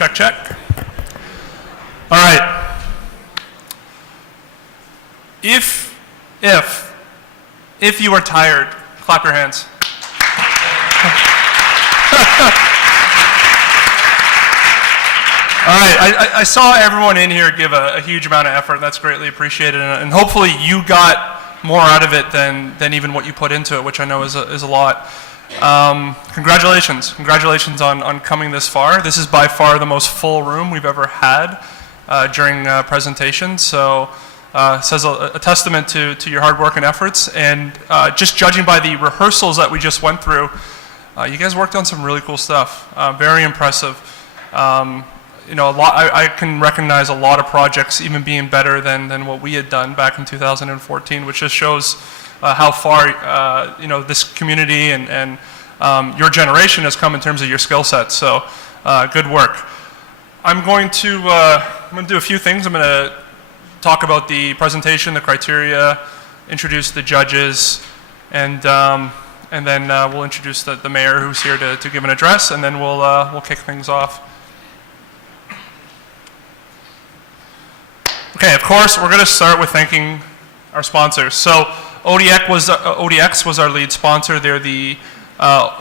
Check, check. All right. If you are tired, clap your hands. All right, I saw everyone in here give a huge amount of effort. That's greatly appreciated, and hopefully you got more out of it than even what you put into it, which I know is a lot. Congratulations on coming this far. This is by far the most full room we've ever had during presentations, so it says a testament to your hard work and efforts, and just judging by the rehearsals that we just went through, you guys worked on some really cool stuff. Very impressive. You know, I can recognize a lot of projects even being better than what we had done back in 2014, which just shows how far you know, this community and your generation has come in terms of your skill set. So good work. I'm going to do a few things. I'm going to talk about the presentation, the criteria, introduce the judges, and then we'll introduce the mayor who's here to give an address, and then we'll kick things off. Okay, of course, we're going to start with thanking our sponsors. So ODX was our lead sponsor. They're the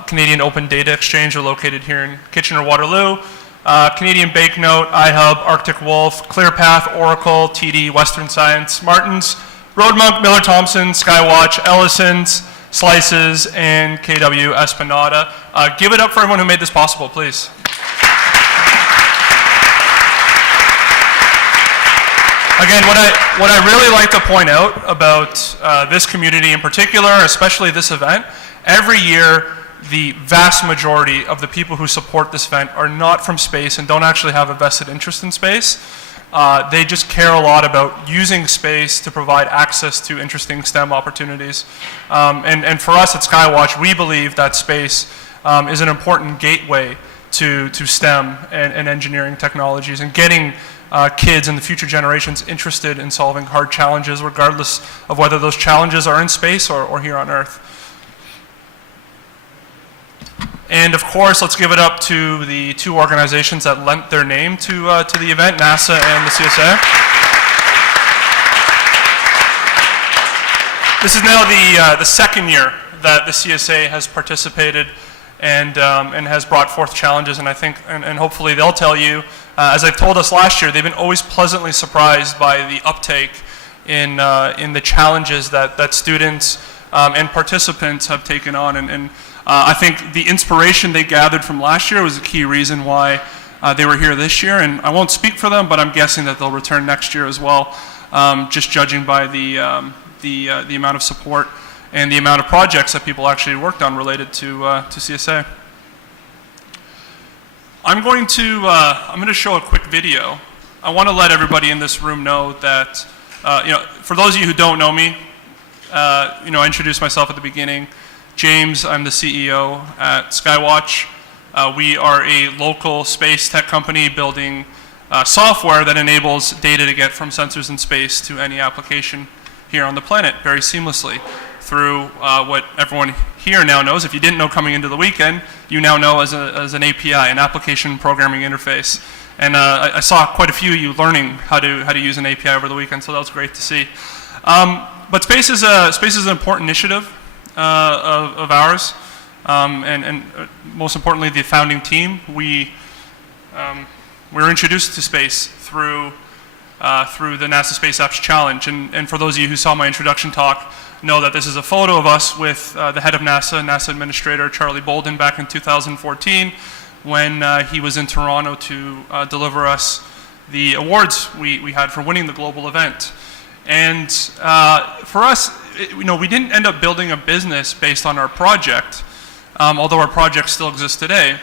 Canadian Open Data Exchange. They're located here in Kitchener-Waterloo. Canadian Banknote, iHub, Arctic Wolf, ClearPath, Oracle, TD, Western Science, Martins, Roadmonk, Miller Thomson, SkyWatch, Ellison's, Slices, and KW Esplanada. Give it up for everyone who made this possible, please. Again, what I really like to point out about this community in particular, especially this event, every year the vast majority of the people who support this event are not from space and don't actually have a vested interest in space. They just care a lot about using space to provide access to interesting STEM opportunities. And for us at SkyWatch, we believe that space is an important gateway to STEM and engineering technologies, and getting kids and the future generations interested in solving hard challenges, regardless of whether those challenges are in space or here on Earth. And of course, let's give it up to the two organizations that lent their name to the event, NASA and the CSA. This is now the second year that the CSA has participated and has brought forth challenges, and I think, and hopefully they'll tell you, as they've told us last year, they've been always pleasantly surprised by the uptake in the challenges that students and participants have taken on, and I think the inspiration they gathered from last year was a key reason why they were here this year, and I won't speak for them, but I'm guessing that they'll return next year as well, just judging by the amount of support and the amount of projects that people actually worked on related to CSA. I'm going to show a quick video. I want to let everybody in this room know that, you know, for those of you who don't know me, you know, I introduced myself at the beginning. James, I'm the CEO at SkyWatch. We are a local space tech company building software that enables data to get from sensors in space to any application here on the planet very seamlessly through what everyone here now knows. If you didn't know coming into the weekend, you now know as an API, an application programming interface. And I saw quite a few of you learning how to use an API over the weekend, so that was great to see. But space is an important initiative of ours, and most importantly, the founding team. We were introduced to space through the NASA Space Apps Challenge, and for those of you who saw my introduction talk, know that this is a photo of us with the head of NASA Administrator Charlie Bolden back in 2014, when he was in Toronto to deliver us the awards we had for winning the global event. And for us, you know, we didn't end up building a business based on our project, although our project still exists today.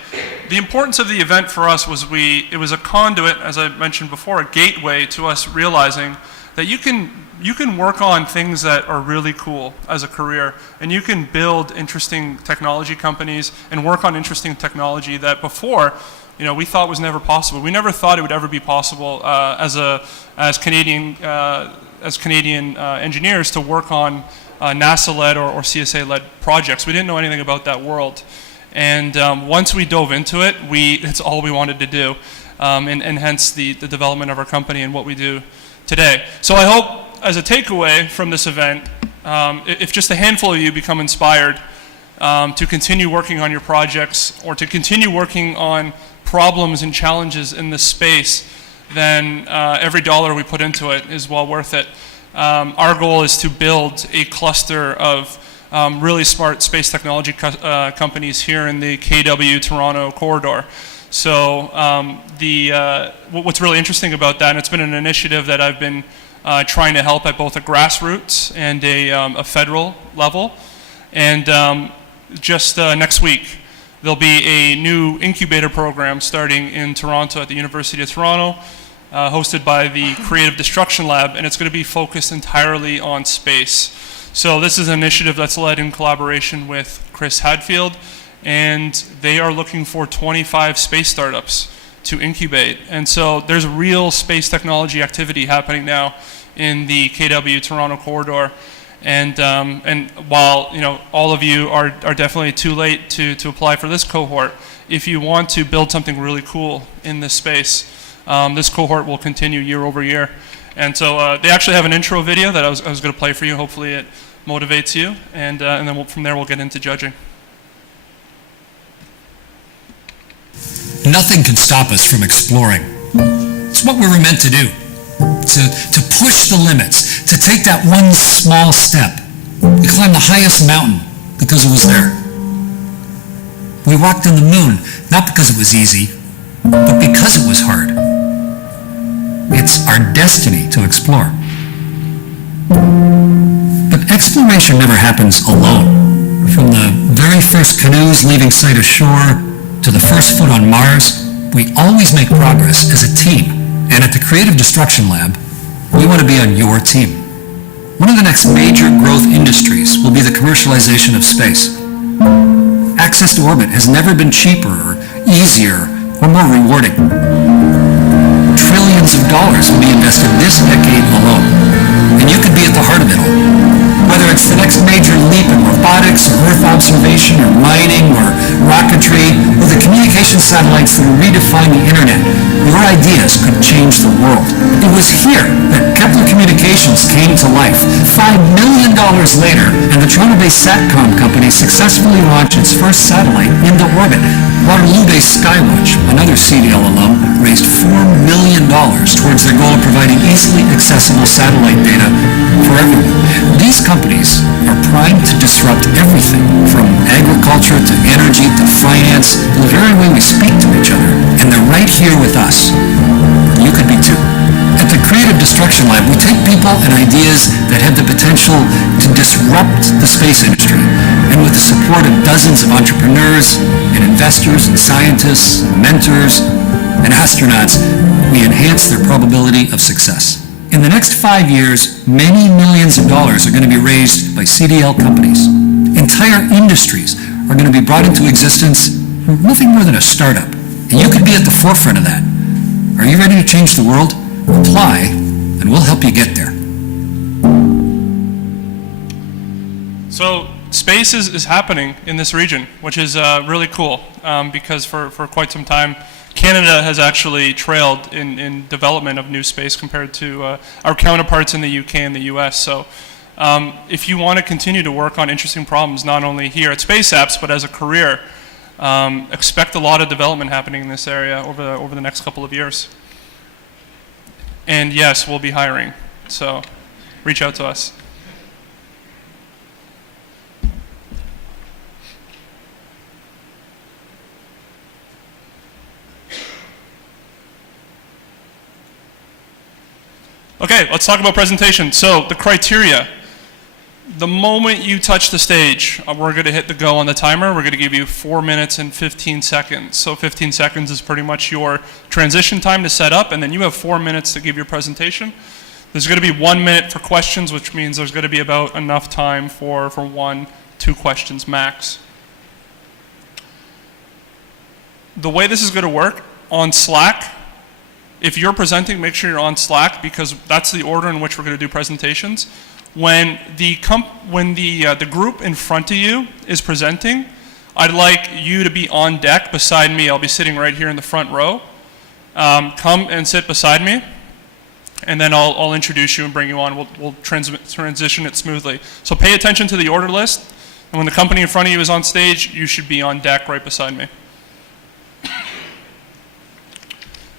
The importance of the event for us was it was a conduit, as I mentioned before, a gateway to us realizing that you can work on things that are really cool as a career, and you can build interesting technology companies and work on interesting technology that before, you know, we thought was never possible. We never thought it would ever be possible as Canadian engineers to work on NASA-led or CSA-led projects. We didn't know anything about that world. And once we dove into it, it's all we wanted to do. and hence the development of our company and what we do today. So I hope, as a takeaway from this event, if just a handful of you become inspired to continue working on your projects or to continue working on problems and challenges in this space, then every dollar we put into it is well worth it. Our goal is to build a cluster of really smart space technology companies here in the KW Toronto corridor. So what's really interesting about that, and it's been an initiative that I've been trying to help at both a grassroots and a federal level. And just next week, there'll be a new incubator program starting in Toronto at the University of Toronto, hosted by the Creative Destruction Lab, and it's going to be focused entirely on space. So this is an initiative that's led in collaboration with Chris Hadfield, and they are looking for 25 space startups to incubate. And so there's real space technology activity happening now in the KW Toronto corridor. And while all of you are definitely too late to apply for this cohort, if you want to build something really cool in this space, this cohort will continue year over year. And so they actually have an intro video that I was going to play for you. Hopefully it motivates you, and then from there we'll get into judging. Nothing can stop us from exploring. It's what we were meant to do. To push the limits, to take that one small step. We climbed the highest mountain because it was there. We walked on the moon, not because it was easy, but because it was hard. It's our destiny to explore. But exploration never happens alone. From the very first canoes leaving sight ashore to the first foot on Mars, we always make progress as a team. And at the Creative Destruction Lab, we want to be on your team. One of the next major growth industries will be the commercialization of space. Access to orbit has never been cheaper or easier or more rewarding. Trillions of dollars will be invested this decade alone, and you could be at the heart of it all. Whether it's the next major leap in robotics or Earth observation or mining or rocketry or the communication satellites that will redefine the internet, your ideas could change the world. It was here that Kepler Communications came to life. $5 million later, and the Toronto-based SATCOM company successfully launched its first satellite into orbit. Waterloo SkyWatch, another CDL alum, raised $4 million towards their goal of providing easily accessible satellite data for everyone. These companies are primed to disrupt everything from agriculture to energy to finance, to the very way we speak to each other. And they're right here with us. You could be too. At the Creative Destruction Lab, we take people and ideas that have the potential to disrupt the space industry. And with the support of dozens of entrepreneurs and investors and scientists, and mentors and astronauts, we enhance their probability of success. In the next 5 years, many millions of dollars are going to be raised by CDL companies. Entire industries are going to be brought into existence with nothing more than a startup. And you could be at the forefront of that. Are you ready to change the world? Apply, and we'll help you get there. So space is happening in this region, which is really cool because for quite some time, Canada has actually trailed in development of new space compared to our counterparts in the UK and the US. So if you want to continue to work on interesting problems, not only here at Space Apps, but as a career, expect a lot of development happening in this area over the next couple of years. And yes, we'll be hiring, so reach out to us. Okay, let's talk about presentation. So the criteria. The moment you touch the stage, we're going to hit the go on the timer. We're going to give you 4 minutes and 15 seconds. So 15 seconds is pretty much your transition time to set up, and then you have 4 minutes to give your presentation. There's going to be 1 minute for questions, which means there's going to be about enough time for 1-2 questions max. The way this is going to work, on Slack, if you're presenting, make sure you're on Slack because that's the order in which we're going to do presentations. When the group in front of you is presenting, I'd like you to be on deck beside me. I'll be sitting right here in the front row. come and sit beside me, and then I'll introduce you and bring you on. We'll transition it smoothly. So pay attention to the order list, and when the company in front of you is on stage, you should be on deck right beside me.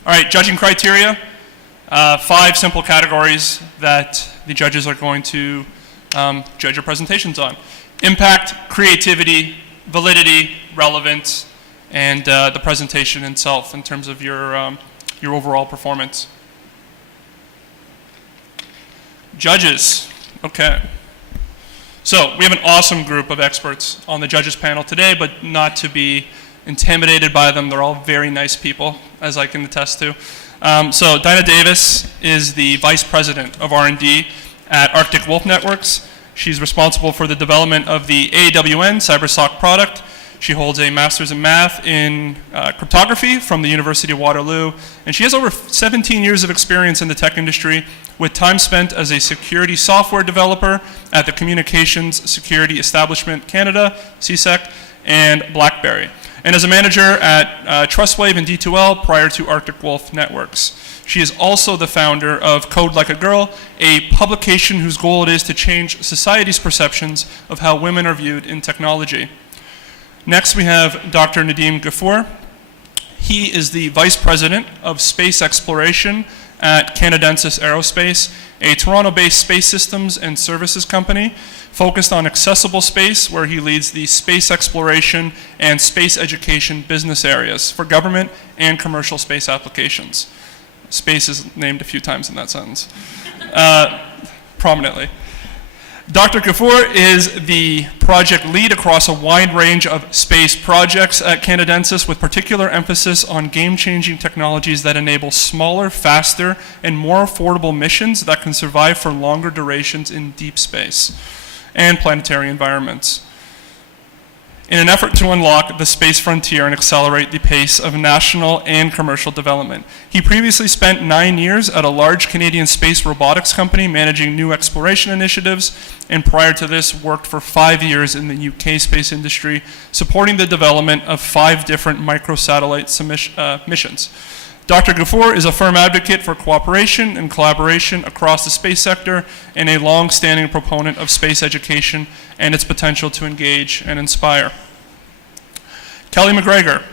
All right, judging criteria. 5 simple categories that the judges are going to judge your presentations on. Impact, creativity, validity, relevance, and the presentation itself in terms of your overall performance. Judges, okay. So we have an awesome group of experts on the judges panel today, but not to be intimidated by them. They're all very nice people, as I can attest to. So Dinah Davis is the Vice President of R&D at Arctic Wolf Networks. She's responsible for the development of the AWN CyberSock product. She holds a Master's in Math in Cryptography from the University of Waterloo, and she has over 17 years of experience in the tech industry, with time spent as a security software developer at the Communications Security Establishment Canada, CSEC, and BlackBerry, and as a manager at Trustwave and D2L prior to Arctic Wolf Networks. She is also the founder of Code Like a Girl, a publication whose goal it is to change society's perceptions of how women are viewed in technology. Next, we have Dr. Nadeem Ghafoor. He is the Vice President of Space Exploration at Canadensys Aerospace, a Toronto-based space systems and services company focused on accessible space, where he leads the space exploration and space education business areas for government and commercial space applications. Space is named a few times in that sentence, prominently. Dr. Ghafoor is the project lead across a wide range of space projects at Canadensys, with particular emphasis on game-changing technologies that enable smaller, faster, and more affordable missions that can survive for longer durations in deep space and planetary environments. In an effort to unlock the space frontier and accelerate the pace of national and commercial development. He previously spent 9 years at a large Canadian space robotics company managing new exploration initiatives, and prior to this worked for 5 years in the UK space industry, supporting the development of 5 different microsatellite missions. Dr. Ghafoor is a firm advocate for cooperation and collaboration across the space sector, and a long-standing proponent of space education and its potential to engage and inspire. Kelly McGregor.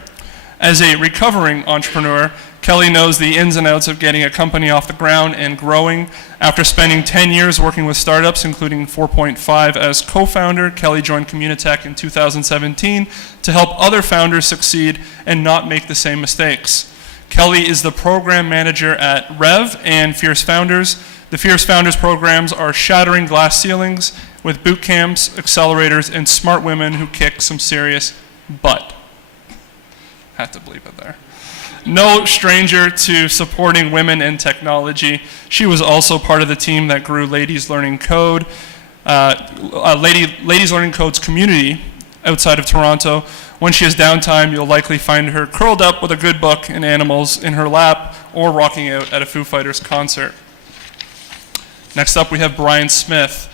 As a recovering entrepreneur, Kelly knows the ins and outs of getting a company off the ground and growing. After spending 10 years working with startups, including 4.5 as co-founder, Kelly joined Communitech in 2017 to help other founders succeed and not make the same mistakes. Kelly is the program manager at Rev and Fierce Founders. The Fierce Founders programs are shattering glass ceilings with boot camps, accelerators, and smart women who kick some serious butt. Had to bleep it there. No stranger to supporting women in technology. She was also part of the team that grew Ladies Learning Code, Ladies Learning Code's community outside of Toronto. When she has downtime, you'll likely find her curled up with a good book and animals in her lap, or rocking out at a Foo Fighters concert. Next up, we have Bryan Smith.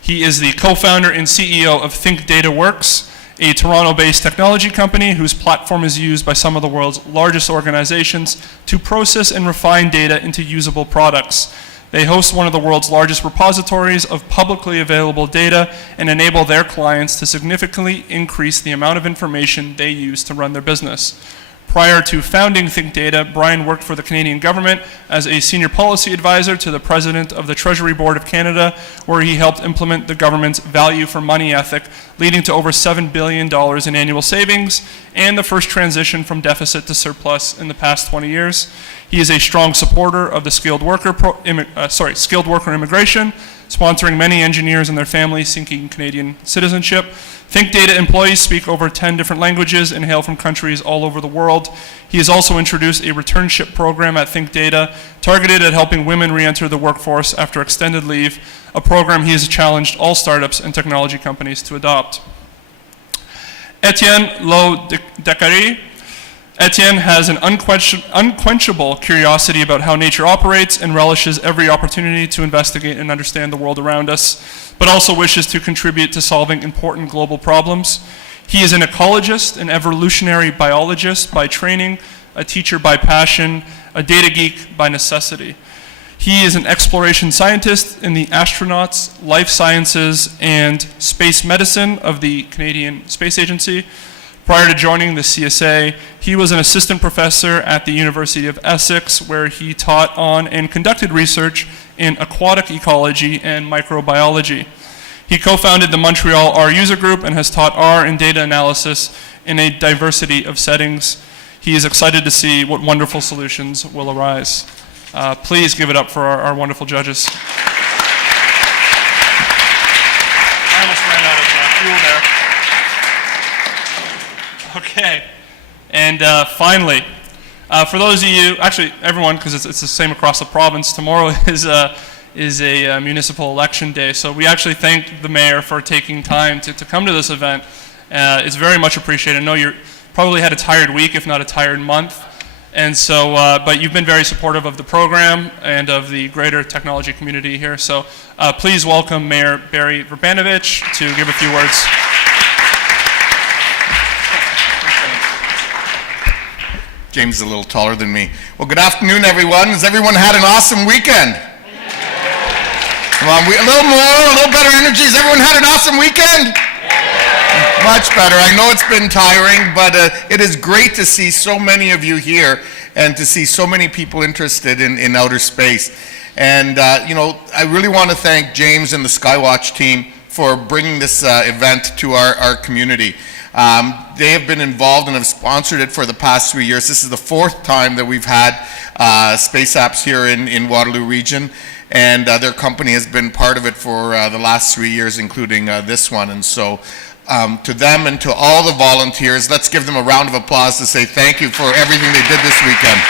He is the co-founder and CEO of ThinkData Works, a Toronto-based technology company whose platform is used by some of the world's largest organizations to process and refine data into usable products. They host one of the world's largest repositories of publicly available data and enable their clients to significantly increase the amount of information they use to run their business. Prior to founding ThinkData, Bryan worked for the Canadian government as a senior policy advisor to the President of the Treasury Board of Canada, where he helped implement the government's value for money ethic, leading to over $7 billion in annual savings and the first transition from deficit to surplus in the past 20 years. He is a strong supporter of the skilled worker immigration, sponsoring many engineers and their families seeking Canadian citizenship. ThinkData employees speak over 10 different languages and hail from countries all over the world. He has also introduced a returnship program at ThinkData targeted at helping women re-enter the workforce after extended leave, a program he has challenged all startups and technology companies to adopt. Etienne Low-Décarie. Etienne has an unquenchable curiosity about how nature operates and relishes every opportunity to investigate and understand the world around us, but also wishes to contribute to solving important global problems. He is an ecologist, an evolutionary biologist by training, a teacher by passion, a data geek by necessity. He is an exploration scientist in the astronauts, life sciences, and space medicine of the Canadian Space Agency. Prior to joining the CSA, he was an assistant professor at the University of Essex, where he taught on and conducted research in aquatic ecology and microbiology. He co-founded the Montreal R user group and has taught R and data analysis in a diversity of settings. He is excited to see what wonderful solutions will arise. Please give it up for our wonderful judges. I almost ran out of fuel there. Okay, and finally, for those of you, actually everyone, because it's the same across the province, tomorrow is a municipal election day, so we actually thank the mayor for taking time to come to this event. It's very much appreciated. I know you probably had a tired week, if not a tired month. And so, but you've been very supportive of the program and of the greater technology community here. So please welcome Mayor Barry Verbanovich to give a few words. James is a little taller than me. Well, good afternoon, everyone. Has everyone had an awesome weekend? Come on, a little more, a little better energy. Has everyone had an awesome weekend? Much better. I know it's been tiring, but it is great to see so many of you here and to see so many people interested in outer space. And, you know, I really want to thank James and the SkyWatch team for bringing this event to our community. They have been involved and have sponsored it for the past 3 years. This is the 4th time that we've had Space Apps here in Waterloo region. And their company has been part of it for the last 3 years, including this one. And so to them and to all the volunteers, let's give them a round of applause to say thank you for everything they did this weekend.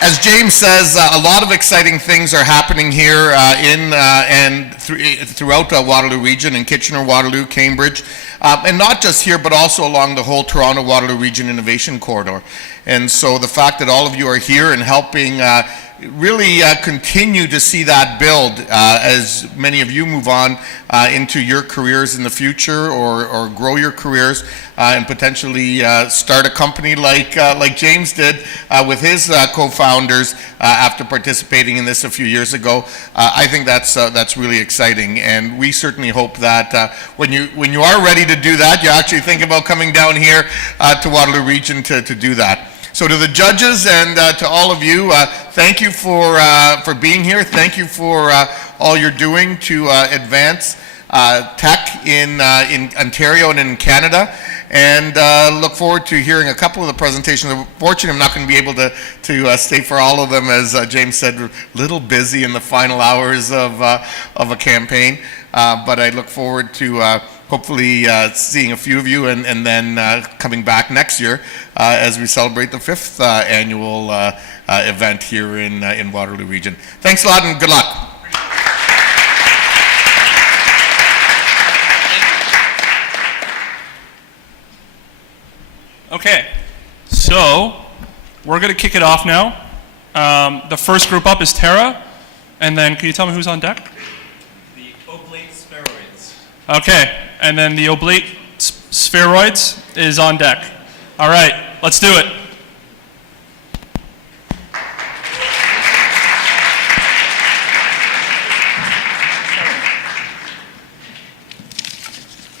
As James says, a lot of exciting things are happening here throughout Waterloo region, in Kitchener, Waterloo, Cambridge, and not just here, but also along the whole Toronto-Waterloo region innovation corridor. And so the fact that all of you are here and helping really continue to see that build as many of you move on into your careers in the future, or grow your careers and potentially start a company like James did with his co-founders after participating in this a few years ago. I think that's really exciting, and we certainly hope that when you are ready to do that, you actually think about coming down here to Waterloo region to do that. So to the judges and to all of you, thank you for being here. Thank you for all you're doing to advance tech in Ontario and in Canada. And look forward to hearing a couple of the presentations. Unfortunately, I'm not going to be able to stay for all of them, as James said, we're a little busy in the final hours of a campaign. But I look forward to hopefully seeing a few of you, and then coming back next year as we celebrate the 5th annual event here in Waterloo region. Thanks a lot and good luck. Okay, so we're going to kick it off now. The first group up is Tara, and then can you tell me who's on deck? The Oblate Spheroids. Okay, and then the Oblate Spheroids is on deck. All right, let's do it.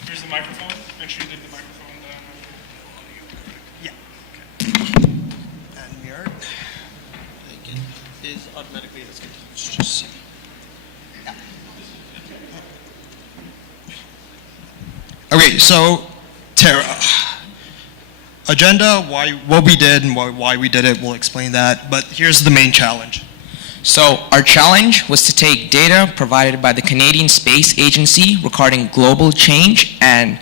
Here's the microphone. Make sure you leave the microphone down. Yeah. And mirror. Again, is automatically this good. Let's just see. Yeah. Okay, so Tara, agenda, what we did and why we did it, we'll explain that, but here's the main challenge. So our challenge was to take data provided by the Canadian Space Agency regarding global change and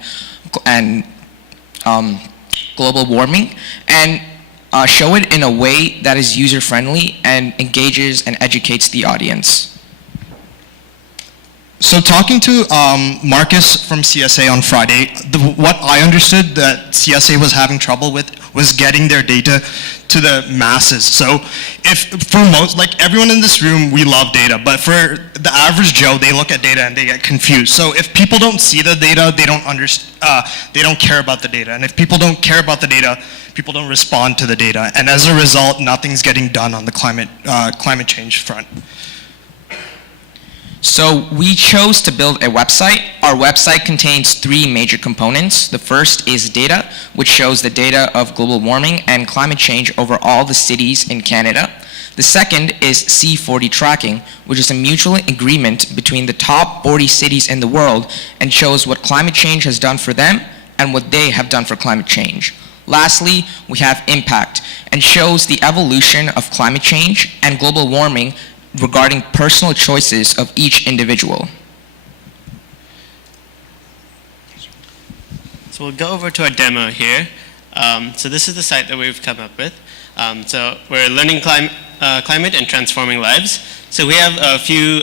global warming, and show it in a way that is user-friendly and engages and educates the audience. So talking to Marcus from CSA on Friday, what I understood that CSA was having trouble with was getting their data to the masses. So if for most, like everyone in this room, we love data, but for the average Joe, they look at data and they get confused. So if people don't see the data, they don't care about the data. And if people don't care about the data, people don't respond to the data. And as a result, nothing's getting done on the climate change front. So we chose to build a website. Our website contains 3 major components. The first is data, which shows the data of global warming and climate change over all the cities in Canada. The second is C40 tracking, which is a mutual agreement between the top 40 cities in the world and shows what climate change has done for them and what they have done for climate change. Lastly, we have impact, and shows the evolution of climate change and global warming regarding personal choices of each individual. So we'll go over to our demo here. So this is the site that we've come up with. So we're learning climate and transforming lives. So we have a few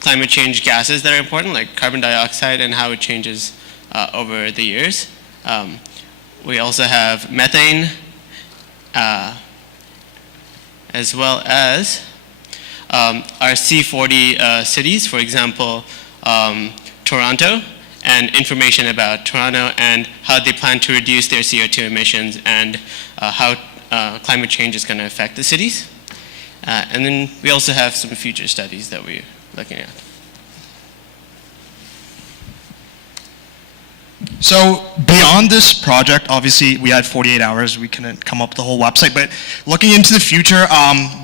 climate change gases that are important, like carbon dioxide and how it changes over the years. We also have methane, as well as our C40 cities, for example, Toronto, and information about Toronto and how they plan to reduce their CO2 emissions and how climate change is going to affect the cities. And then we also have some future studies that we're looking at. So beyond this project, obviously we had 48 hours, we couldn't come up with the whole website, but looking into the future,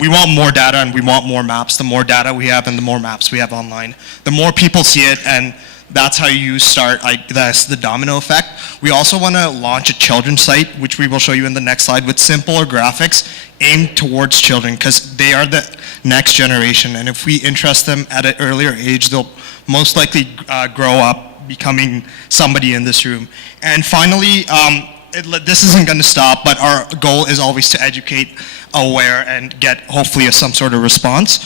we want more data and we want more maps. The more data we have and the more maps we have online, the more people see it, and that's how you start, that's the domino effect. We also want to launch a children's site, which we will show you in the next slide, with simpler graphics aimed towards children, because they are the next generation, and if we interest them at an earlier age, they'll most likely grow up becoming somebody in this room. And finally, this isn't going to stop, but our goal is always to educate, aware, and get hopefully some sort of response.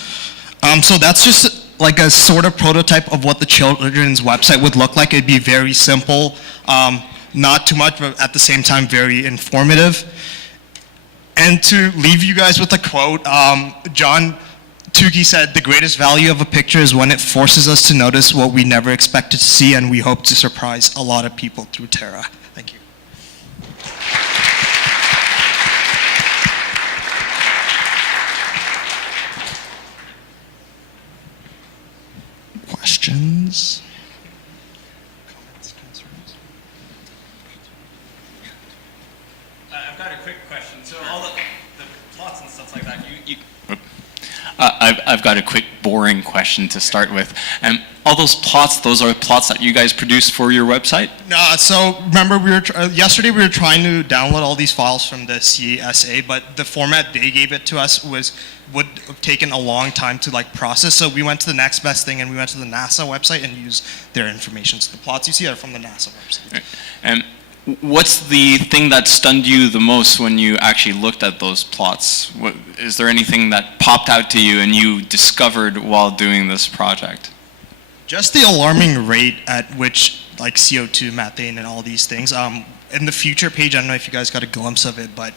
So that's just like a sort of prototype of what the children's website would look like. It'd be very simple, not too much, but at the same time very informative. And to leave you guys with a quote, John Tukey said, "The greatest value of a picture is when it forces us to notice what we never expected to see, and we hope to surprise a lot of people through Terra." Thank you. Questions? Comments, concerns? I've got a quick question. So all the plots and stuff like that, I've got a quick, boring question to start with. All those are plots that you guys produce for your website? So remember, yesterday we were trying to download all these files from the CSA, but the format they gave it to us would have taken a long time to process. So we went to the next best thing, and we went to the NASA website and used their information. So the plots you see are from the NASA website. Right. And what's the thing that stunned you the most when you actually looked at those plots? Is there anything that popped out to you and you discovered while doing this project? Just the alarming rate at which CO2, methane, and all these things. In the future page, I don't know if you guys got a glimpse of it, but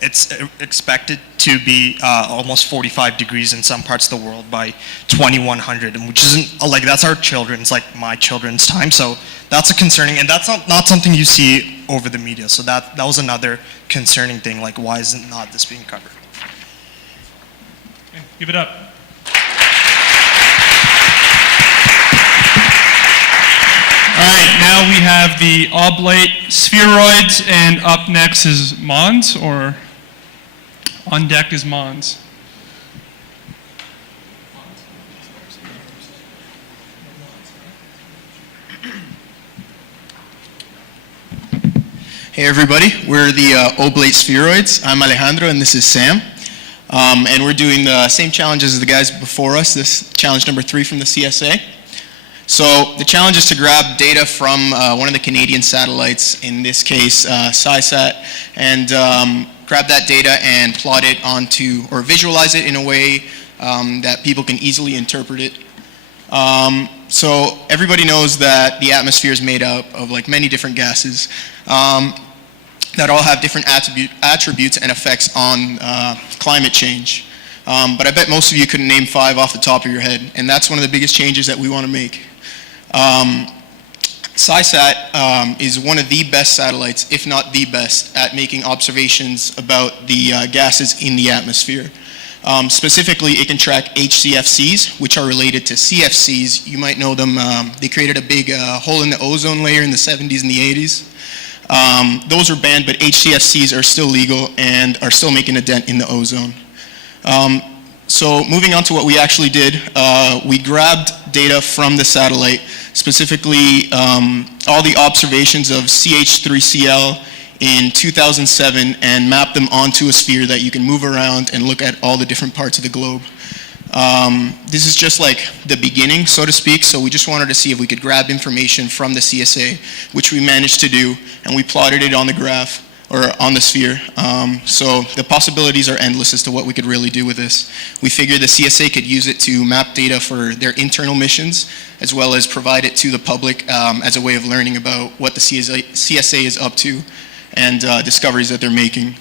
it's expected to be almost 45 degrees in some parts of the world by 2100, which isn't that's our children's, my children's time. So that's a concerning, and that's not something you see over the media. So that was another concerning thing. Why isn't not this being covered? Okay, give it up. All right, now we have the Oblate Spheroids, and up next is Mons, or on deck is Mons. Hey everybody, we're the Oblate Spheroids. I'm Alejandro and this is Sam. And we're doing the same challenges as the guys before us, this challenge number 3 from the CSA. So the challenge is to grab data from one of the Canadian satellites, in this case SkySat, and grab that data and plot it onto, or visualize it in a way that people can easily interpret it. So everybody knows that the atmosphere is made up of many different gases. that all have different attributes and effects on climate change. But I bet most of you couldn't name 5 off the top of your head, and that's one of the biggest changes that we want to make. SkySat is one of the best satellites, if not the best, at making observations about the gases in the atmosphere. Specifically, it can track HCFCs, which are related to CFCs. You might know them. They created a big hole in the ozone layer in the 70s and the 80s. Those are banned, but HCFCs are still legal and are still making a dent in the ozone. So moving on to what we actually did, we grabbed data from the satellite, specifically all the observations of CH3CL in 2007, and mapped them onto a sphere that you can move around and look at all the different parts of the globe. This is just like the beginning, so to speak, so we just wanted to see if we could grab information from the CSA, which we managed to do, and we plotted it on the graph, or on the sphere. So the possibilities are endless as to what we could really do with this. We figured the CSA could use it to map data for their internal missions, as well as provide it to the public as a way of learning about what the CSA is up to and discoveries that they're making.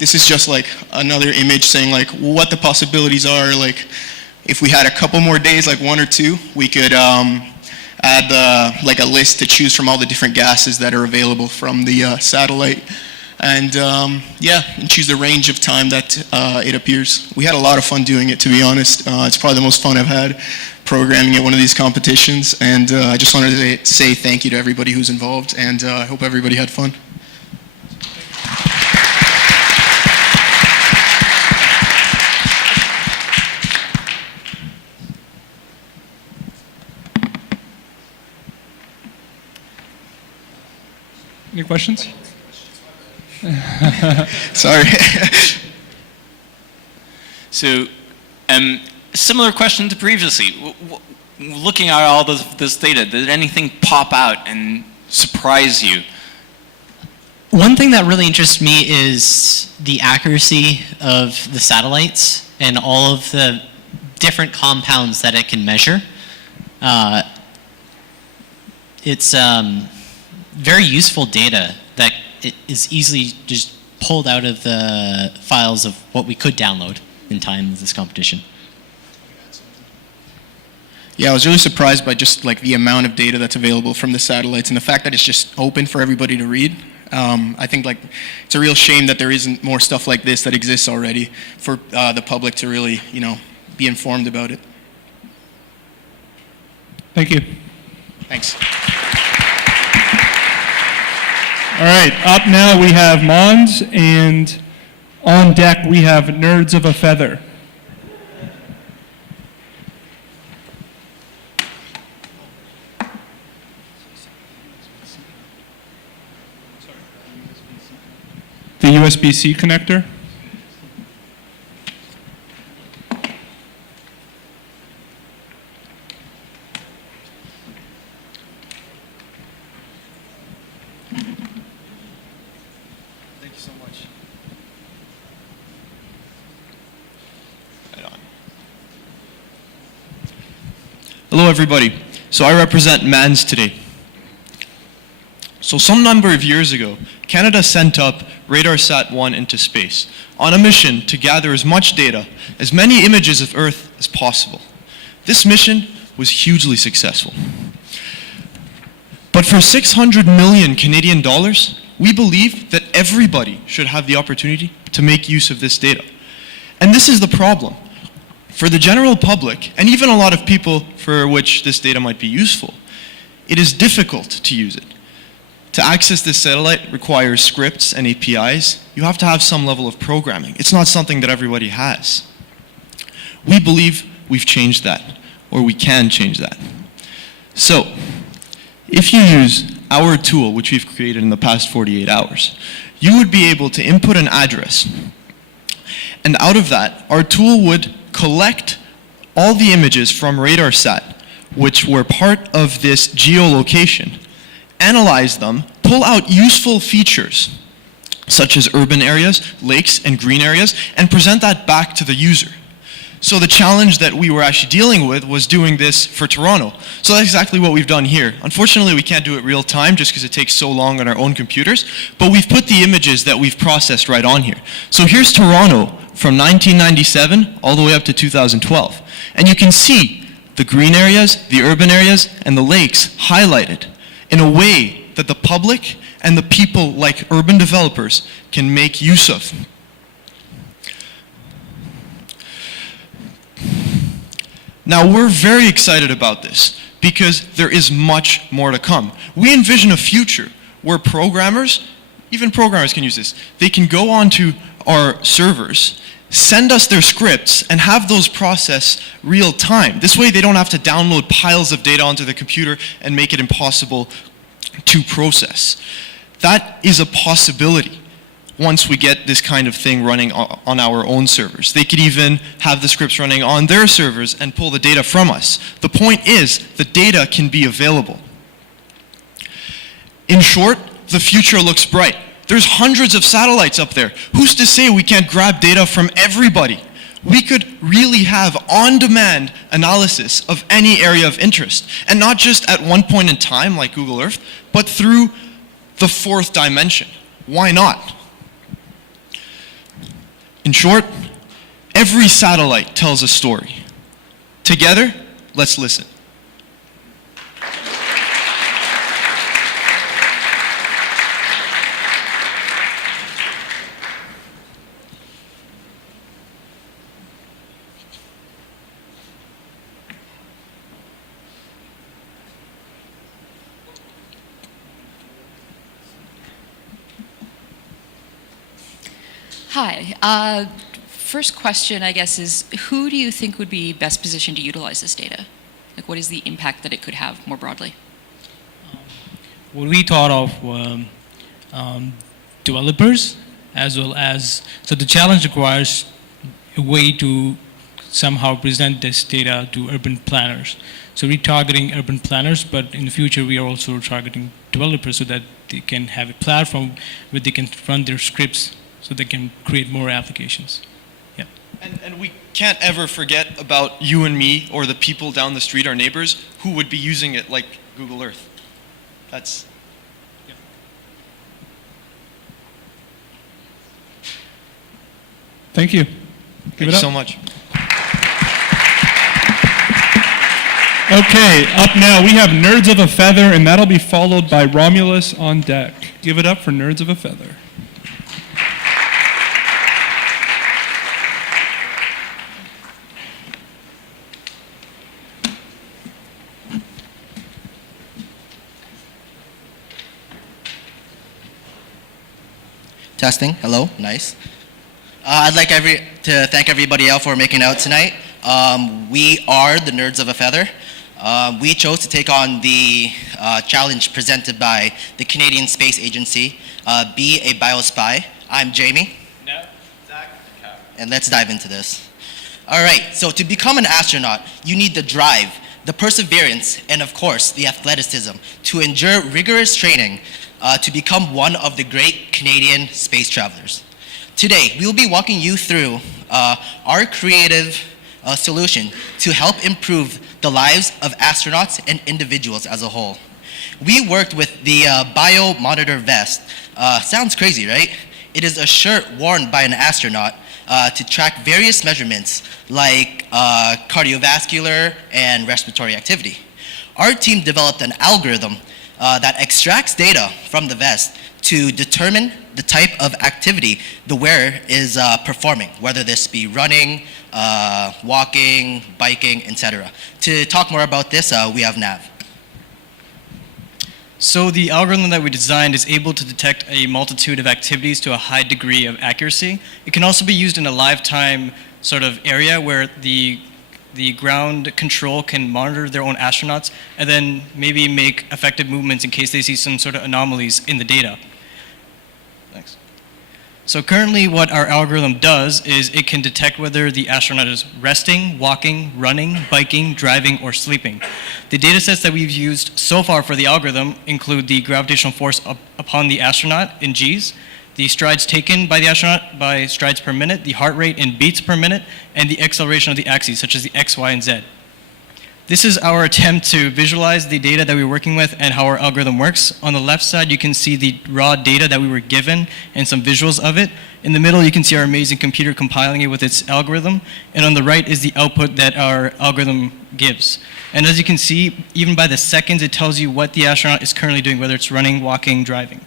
This is just like another image saying like what the possibilities are. Like if we had a couple more days, like 1 or 2, we could add like a list to choose from all the different gases that are available from the satellite, and yeah, and choose the range of time that it appears. We had a lot of fun doing it, to be honest. It's probably the most fun I've had programming at one of these competitions, and I just wanted to say thank you to everybody who's involved, and I hope everybody had fun. Any questions? Sorry. So, similar question to previously. Looking at all this data, did anything pop out and surprise you? One thing that really interests me is the accuracy of the satellites and all of the different compounds that it can measure. It's very useful data that is easily just pulled out of the files of what we could download in time of this competition. Yeah, I was really surprised by just like the amount of data that's available from the satellites and the fact that it's just open for everybody to read. I think like it's a real shame that there isn't more stuff like this that exists already for the public to really, you know, be informed about it. Thank you. Thanks. All right, up now we have Mons, and on deck we have Nerds of a Feather. The USB-C connector. Thank you so much. Right on. Hello everybody. So I represent MANS today. So some number of years ago, Canada sent up RadarSat-1 into space on a mission to gather as much data, as many images of Earth as possible. This mission was hugely successful. But for 600 million Canadian dollars, we believe that everybody should have the opportunity to make use of this data. And this is the problem. For the general public, and even a lot of people for which this data might be useful, it is difficult to use it. To access this satellite requires scripts and APIs. You have to have some level of programming. It's not something that everybody has. We believe we've changed that, or we can change that. So, if you use our tool, which we've created in the past 48 hours, you would be able to input an address. And out of that, our tool would collect all the images from RadarSat, which were part of this geolocation, analyze them, pull out useful features, such as urban areas, lakes, and green areas, and present that back to the user. So the challenge that we were actually dealing with was doing this for Toronto. So that's exactly what we've done here. Unfortunately, we can't do it real time just because it takes so long on our own computers, but we've put the images that we've processed right on here. So here's Toronto from 1997 all the way up to 2012. And you can see the green areas, the urban areas, and the lakes highlighted in a way that the public and the people like urban developers can make use of. Now, we're very excited about this because there is much more to come. We envision a future where programmers, even programmers can use this, they can go onto our servers, send us their scripts, and have those process real time. This way they don't have to download piles of data onto the computer and make it impossible to process. That is a possibility once we get this kind of thing running on our own servers. They could even have the scripts running on their servers and pull the data from us. The point is, the data can be available. In short, the future looks bright. There's hundreds of satellites up there. Who's to say we can't grab data from everybody? We could really have on-demand analysis of any area of interest, and not just at one point in time like Google Earth, but through the fourth dimension. Why not? In short, every satellite tells a story. Together, let's listen. Hi. First question, I guess, is who do you think would be best positioned to utilize this data? Like, what is the impact that it could have more broadly? What we thought of were developers, as well as, so the challenge requires a way to somehow present this data to urban planners. So we're targeting urban planners, but in the future we are also targeting developers so that they can have a platform where they can run their scripts so they can create more applications. Yeah. And we can't ever forget about you and me or the people down the street, our neighbors, who would be using it like Google Earth. That's... Yeah. Thank you. Thank you so much. Okay, up now we have Nerds of a Feather, and that'll be followed by Romulus on deck. Give it up for Nerds of a Feather. Testing, hello, nice. I'd like to thank everybody out for making out tonight. We are the Nerds of a Feather. We chose to take on the challenge presented by the Canadian Space Agency, Be a Biospy. I'm Jamie. No, Zach. And let's dive into this. All right, so to become an astronaut, you need the drive, the perseverance, and of course, the athleticism to endure rigorous training to become one of the great Canadian space travelers. Today, we will be walking you through our creative solution to help improve the lives of astronauts and individuals as a whole. We worked with the Biomonitor vest. Sounds crazy, right? It is a shirt worn by an astronaut to track various measurements like cardiovascular and respiratory activity. Our team developed an algorithm that extracts data from the vest to determine the type of activity the wearer is performing, whether this be running, walking, biking, etc. To talk more about this, we have Nav. So the algorithm that we designed is able to detect a multitude of activities to a high degree of accuracy. It can also be used in a live-time sort of area where the ground control can monitor their own astronauts and then maybe make effective movements in case they see some sort of anomalies in the data. Thanks. So currently what our algorithm does is it can detect whether the astronaut is resting, walking, running, biking, driving, or sleeping. The data sets that we've used so far for the algorithm include the gravitational force upon the astronaut in G's, the strides taken by the astronaut by strides per minute, the heart rate in beats per minute, and the acceleration of the axes, such as the X, Y, and Z. This is our attempt to visualize the data that we're working with and how our algorithm works. On the left side, you can see the raw data that we were given and some visuals of it. In the middle, you can see our amazing computer compiling it with its algorithm. And on the right is the output that our algorithm gives. And as you can see, even by the seconds, it tells you what the astronaut is currently doing, whether it's running, walking, driving.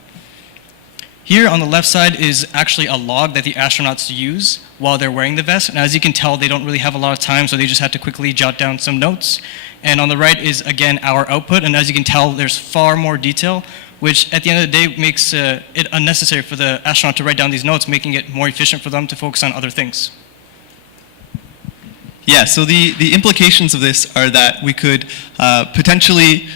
Here on the left side is actually a log that the astronauts use while they're wearing the vest. And as you can tell, they don't really have a lot of time, so they just have to quickly jot down some notes. And on the right is, again, our output. And as you can tell, there's far more detail, which at the end of the day makes it unnecessary for the astronaut to write down these notes, making it more efficient for them to focus on other things. Yeah, so the implications of this are that we could potentially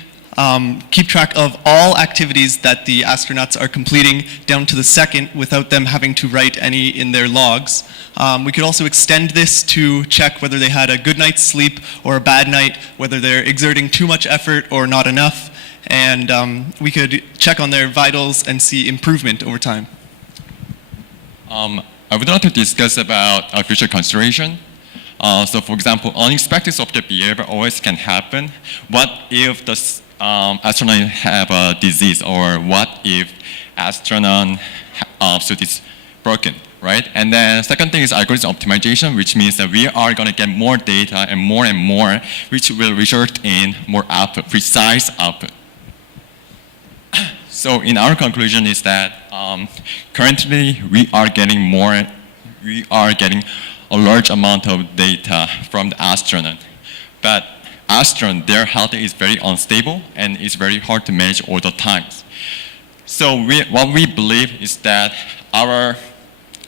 keep track of all activities that the astronauts are completing down to the second without them having to write any in their logs. We could also extend this to check whether they had a good night's sleep or a bad night, whether they're exerting too much effort or not enough, and we could check on their vitals and see improvement over time. I would like to discuss about a future consideration. So for example, unexpected object behavior always can happen. What if the astronaut have a disease, or what if astronaut suit is broken, right? And then second thing is algorithm optimization, which means that we are going to get more data and more, which will result in more output, precise output. So in our conclusion is that currently we are getting a large amount of data from the astronaut, but their health is very unstable and it's very hard to manage all the times. So what we believe is that our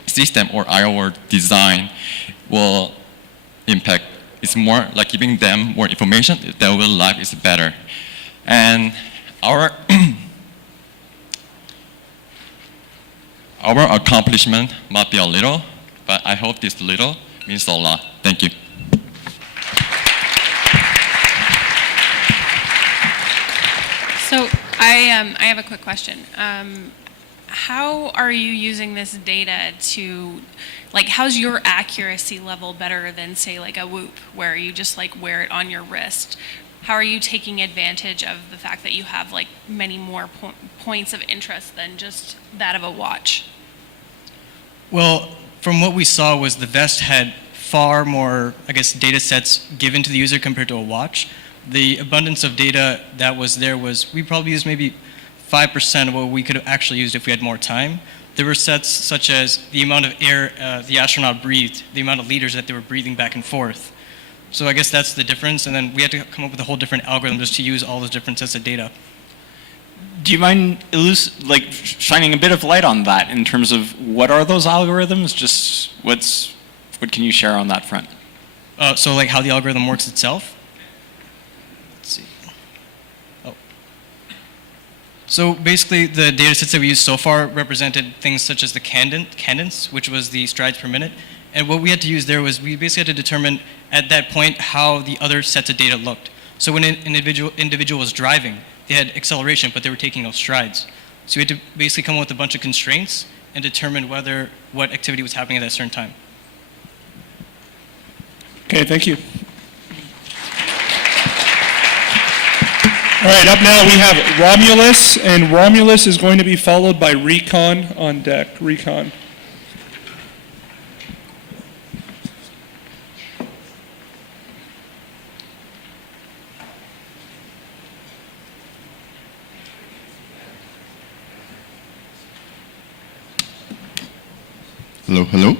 system or our design will impact, it's more like giving them more information, their life is better. And our accomplishment might be a little, but I hope this little means a lot. Thank you. So I have a quick question. How are you using this data to, like, how's your accuracy level better than, say, like a Whoop, where you just like wear it on your wrist? How are you taking advantage of the fact that you have like many more points of interest than just that of a watch? Well, from what we saw was the vest had far more, I guess, data sets given to the user compared to a watch. The abundance of data that was there was, we probably used maybe 5% of what we could have actually used if we had more time. There were sets such as the amount of air the astronaut breathed, the amount of liters that they were breathing back and forth. So I guess that's the difference, and then we had to come up with a whole different algorithm just to use all those different sets of data. Do you mind shining a bit of light on that in terms of what are those algorithms? Just what can you share on that front? So like how the algorithm works itself? Let's see. Oh. So basically the data sets that we used so far represented things such as the cadence, which was the strides per minute. And what we had to use there was we basically had to determine at that point how the other sets of data looked. So when an individual was driving, they had acceleration, but they were taking no strides. So we had to basically come up with a bunch of constraints and determine what activity was happening at a certain time. Okay, thank you. All right, up now we have Romulus, and Romulus is going to be followed by Recon on deck. Recon. Hello, hello.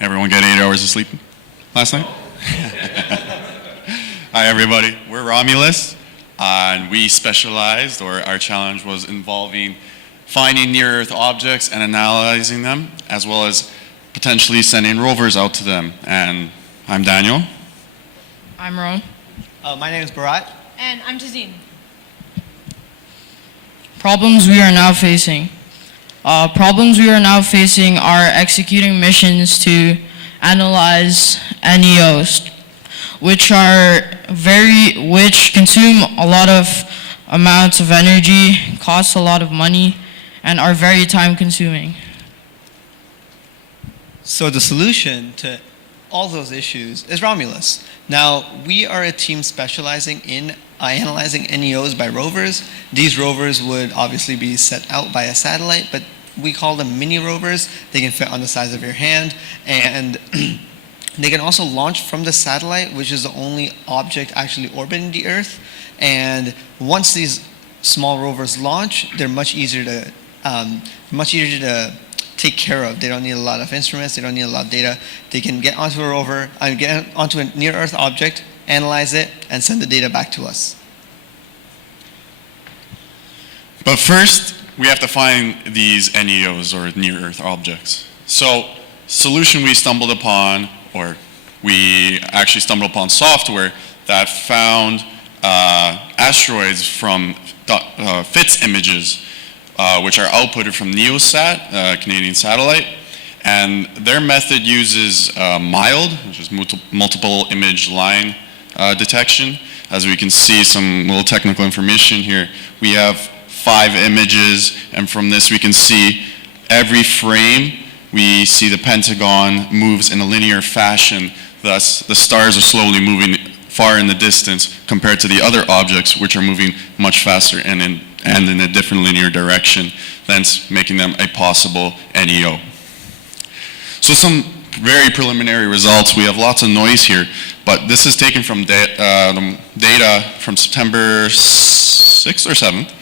Everyone get 8 hours of sleep last night? Hi, everybody. We're Romulus, and we specialized, or our challenge was involving finding near-Earth objects and analyzing them, as well as potentially sending rovers out to them. And I'm Daniel. I'm Ron. My name is Barat. And I'm Tazeen. Problems we are now facing. Problems we are now facing are executing missions to analyze NEOs, which consume a lot of amounts of energy, cost a lot of money, and are very time consuming. So the solution to all those issues is Romulus. Now, we are a team specializing in analyzing NEOs by rovers. These rovers would obviously be set out by a satellite, but we call them mini rovers. They can fit on the size of your hand, and they can also launch from the satellite, which is the only object actually orbiting the Earth. And once these small rovers launch, they're much easier to take care of. They don't need a lot of instruments. They don't need a lot of data. They can get onto a rover, get onto a near-Earth object, analyze it, and send the data back to us. But first, we have to find these NEOs, or near-Earth objects. So, solution we stumbled upon, or we actually stumbled upon software that found asteroids from FITS images, which are outputted from NeoSat, Canadian satellite. And their method uses MILD, which is multiple image line detection. As we can see, some little technical information here. We have 5 images, and from this we can see every frame, we see the Pentagon moves in a linear fashion. Thus, the stars are slowly moving far in the distance compared to the other objects, which are moving much faster and in a different linear direction, thence making them a possible NEO. So some very preliminary results. We have lots of noise here, but this is taken from data from September 6th or 7th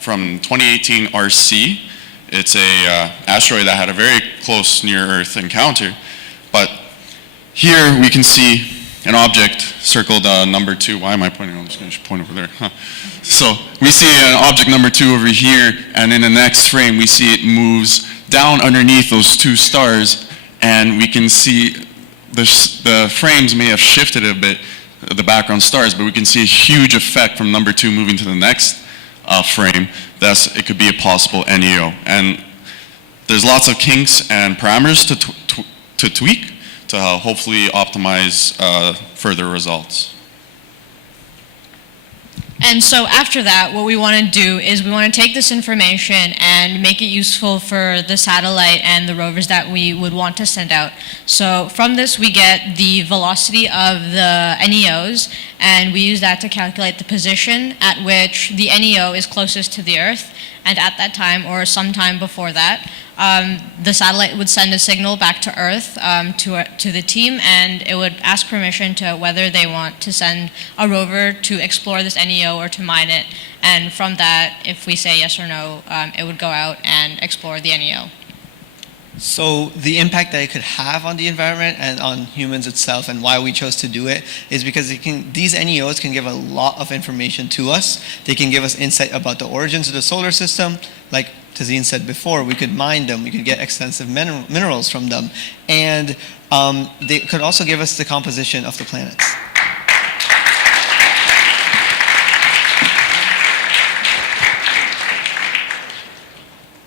from 2018 RC. It's a asteroid that had a very close near-Earth encounter, but here we can see an object circled number 2. Why am I pointing? I'm just going to point over there. Huh. So we see an object number 2 over here, and in the next frame we see it moves down underneath those 2 stars, and we can see the frames may have shifted a bit, the background stars, but we can see a huge effect from number 2 moving to the next frame. Thus, it could be a possible NEO. And there's lots of kinks and parameters to tweak to hopefully optimize further results. And so after that, what we want to do is we want to take this information and make it useful for the satellite and the rovers that we would want to send out. So from this, we get the velocity of the NEOs, and we use that to calculate the position at which the NEO is closest to the Earth. And at that time, or sometime before that, the satellite would send a signal back to Earth to the team, and it would ask permission to whether they want to send a rover to explore this NEO or to mine it. And from that, if we say yes or no, it would go out and explore the NEO. So the impact that it could have on the environment and on humans itself, and why we chose to do it, is because these NEOs can give a lot of information to us. They can give us insight about the origins of the solar system. Like Tazeen said before, we could mine them, we could get extensive minerals from them, and they could also give us the composition of the planets.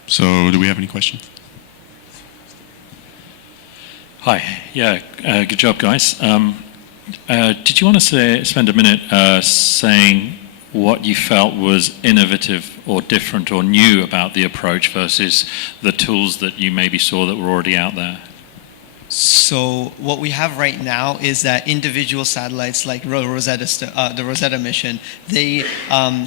So do we have any questions? Hi. Yeah, good job, guys. Did you want to spend a minute saying what you felt was innovative or different or new about the approach versus the tools that you maybe saw that were already out there? So what we have right now is that individual satellites like the Rosetta mission, they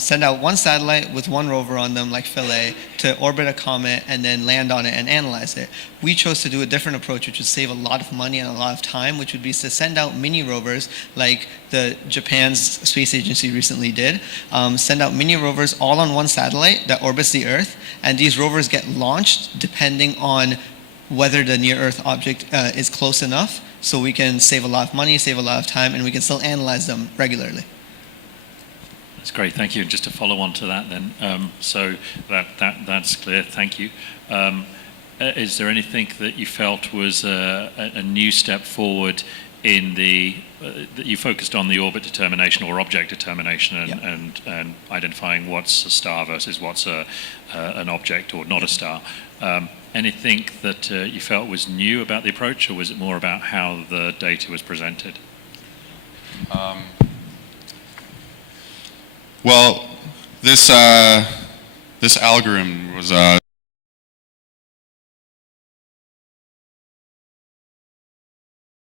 send out one satellite with one rover on them, like Philae, to orbit a comet and then land on it and analyze it. We chose to do a different approach, which would save a lot of money and a lot of time, which would be to send out mini rovers like the Japan's space agency recently did. Send out mini rovers all on one satellite that orbits the Earth, and these rovers get launched depending on whether the near-Earth object is close enough, so we can save a lot of money, save a lot of time, and we can still analyze them regularly. That's great, thank you. And just to follow on to that then, so that's clear, thank you. Is there anything that you felt was a new step forward in that you focused on the orbit determination or object determination and identifying what's a star versus what's an object or not a star? Anything that you felt was new about the approach, or was it more about how the data was presented? Well, this this algorithm was